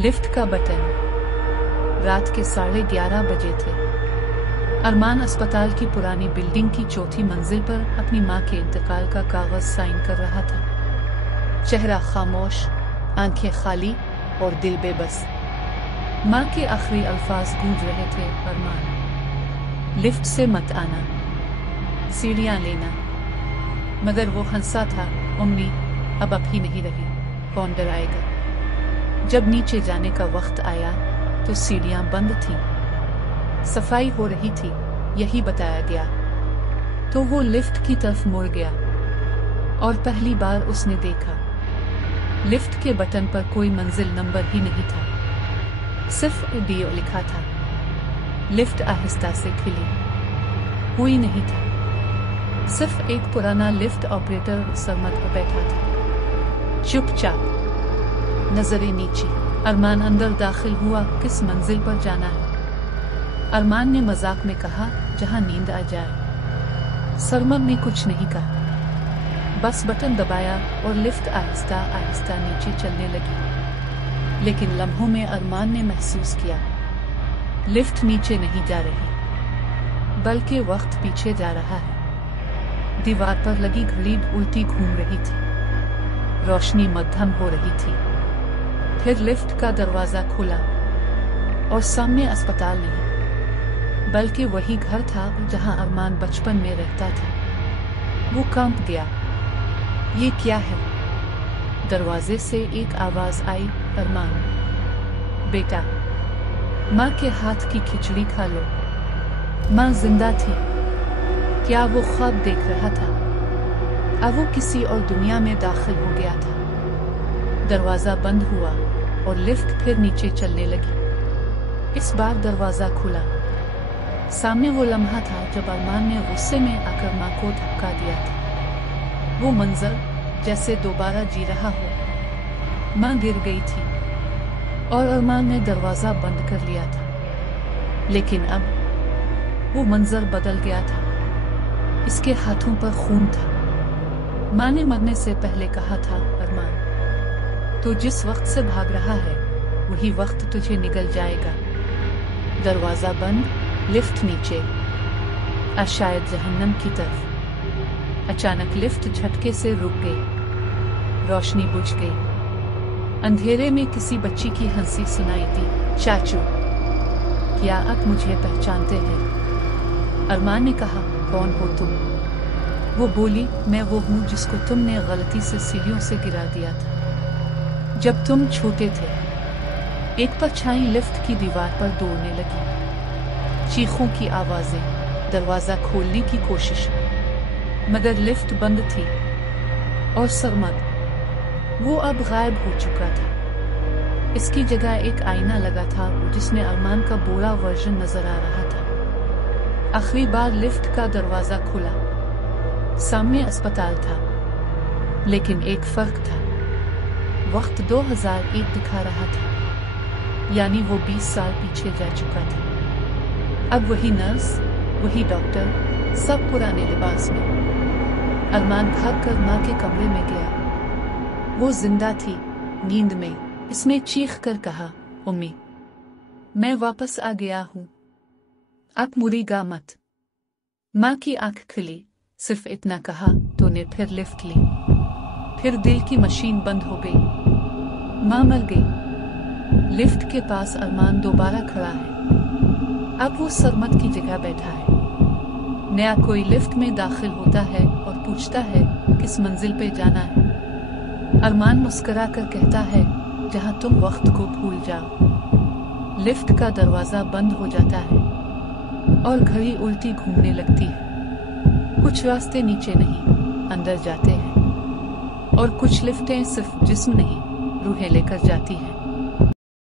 Lift का button. रात के 11:30 बजे थे। अरमान अस्पताल की पुरानी बिल्डिंग की चौथी मंजिल पर अपनी मां के इंतकाल का कागज साइन कर रहा था। चेहरा खामोश, आंखें खाली और दिल बेबस। मां के आखिरी अल्फाज गूंज रहे थे, अरमान, लिफ्ट से मत आना, सीढ़ियां लेना। मगर वो हंसा था, उम्मी अब ही नहीं रही, कौन डराएगा। जब नीचे जाने का वक्त आया तो सीढ़ियां बंद थीं। सफाई हो रही थी, यही बताया गया। तो वो लिफ्ट की तरफ मुड़ गया और पहली बार उसने देखा, लिफ्ट के बटन पर कोई मंजिल नंबर ही नहीं था, सिर्फ डीओ लिखा था। लिफ्ट आहिस्ता से खुली, कोई नहीं था, सिर्फ एक पुराना लिफ्ट ऑपरेटर सरमद पर बैठा था, चुपचाप, नजरें नीचे। अरमान अंदर दाखिल हुआ। किस मंजिल पर जाना है? अरमान ने मजाक में कहा, जहां नींद आ जाए। सरमद ने कुछ नहीं कहा, बस बटन दबाया और लिफ्ट आहिस्ता आहिस्ता नीचे चलने लगी। लेकिन लम्हों में अरमान ने महसूस किया, लिफ्ट नीचे नहीं जा रही, बल्कि वक्त पीछे जा रहा है। दीवार पर लगी घड़ी उल्टी घूम रही थी, रोशनी मध्यम हो रही थी। फिर लिफ्ट का दरवाजा खुला और सामने अस्पताल नहीं, बल्कि वही घर था जहां अरमान बचपन में रहता था। वो कांप गया। ये क्या है? दरवाजे से एक आवाज आई, अरमान, बेटा, माँ के हाथ की खिचड़ी खा लो। माँ जिंदा थी। क्या वो ख्वाब देख रहा था? अब वो किसी और दुनिया में दाखिल हो गया था। दरवाजा बंद हुआ और लिफ्ट फिर नीचे चलने लगी। इस बार दरवाजा खुला। सामने वो लम्हा था जब अरमान ने गुस्से में आकर माँ को धक्का दिया था। वो मंजर जैसे दोबारा जी रहा हो। माँ गिर गई थी और अरमान ने दरवाजा बंद कर लिया था। लेकिन अब वो मंजर बदल गया था। इसके हाथों पर खून था। माँ ने मरने से पहले कहा था, अरमान, तो जिस वक्त से भाग रहा है वही वक्त तुझे निगल जाएगा। दरवाजा बंद, लिफ्ट नीचे, शायद जहन्नम की तरफ। अचानक लिफ्ट झटके से रुक गई, रोशनी बुझ गई। अंधेरे में किसी बच्ची की हंसी सुनाई दी, चाचू, क्या आप मुझे पहचानते हैं? अरमान ने कहा, कौन हो तुम? वो बोली, मैं वो हूँ जिसको तुमने गलती से सीढ़ियों से गिरा दिया था जब तुम छोटे थे। एक परछाई लिफ्ट की दीवार पर दौड़ने लगी। चीखों की आवाजें, दरवाजा खोलने की कोशिश, मगर लिफ्ट बंद थी। और सरमद, वो अब गायब हो चुका था। इसकी जगह एक आईना लगा था जिसमें अरमान का बुरा वर्जन नजर आ रहा था। आखिरी बार लिफ्ट का दरवाजा खुला। सामने अस्पताल था, लेकिन एक फर्क था। वक्त 2001 दिखा रहा था, यानी वो 20 साल पीछे जा चुका था। अब वही नर्स, वही डॉक्टर, सब पुराने लिबास में। अरमान भागकर माँ के कमरे में गया। वो जिंदा थी, नींद में। इसने चीख कर कहा, उम्मी, मैं वापस आ गया हूँ, आप मुड़ेगा मत। माँ की आंख खुली, सिर्फ इतना कहा तो ने फिर लिफ्ट ली। फिर दिल की मशीन बंद हो गई। माँ मर गई। लिफ्ट के पास अरमान दोबारा खड़ा है। अब वो सरमद की जगह बैठा है। नया कोई लिफ्ट में दाखिल होता है और पूछता है, किस मंजिल पे जाना है? अरमान मुस्कुरा कर कहता है, जहां तुम वक्त को भूल जाओ। लिफ्ट का दरवाजा बंद हो जाता है और घड़ी उल्टी घूमने लगती है। कुछ रास्ते नीचे नहीं, अंदर जाते हैं, और कुछ लिफ्टें सिर्फ जिस्म नहीं, रूहें लेकर जाती हैं।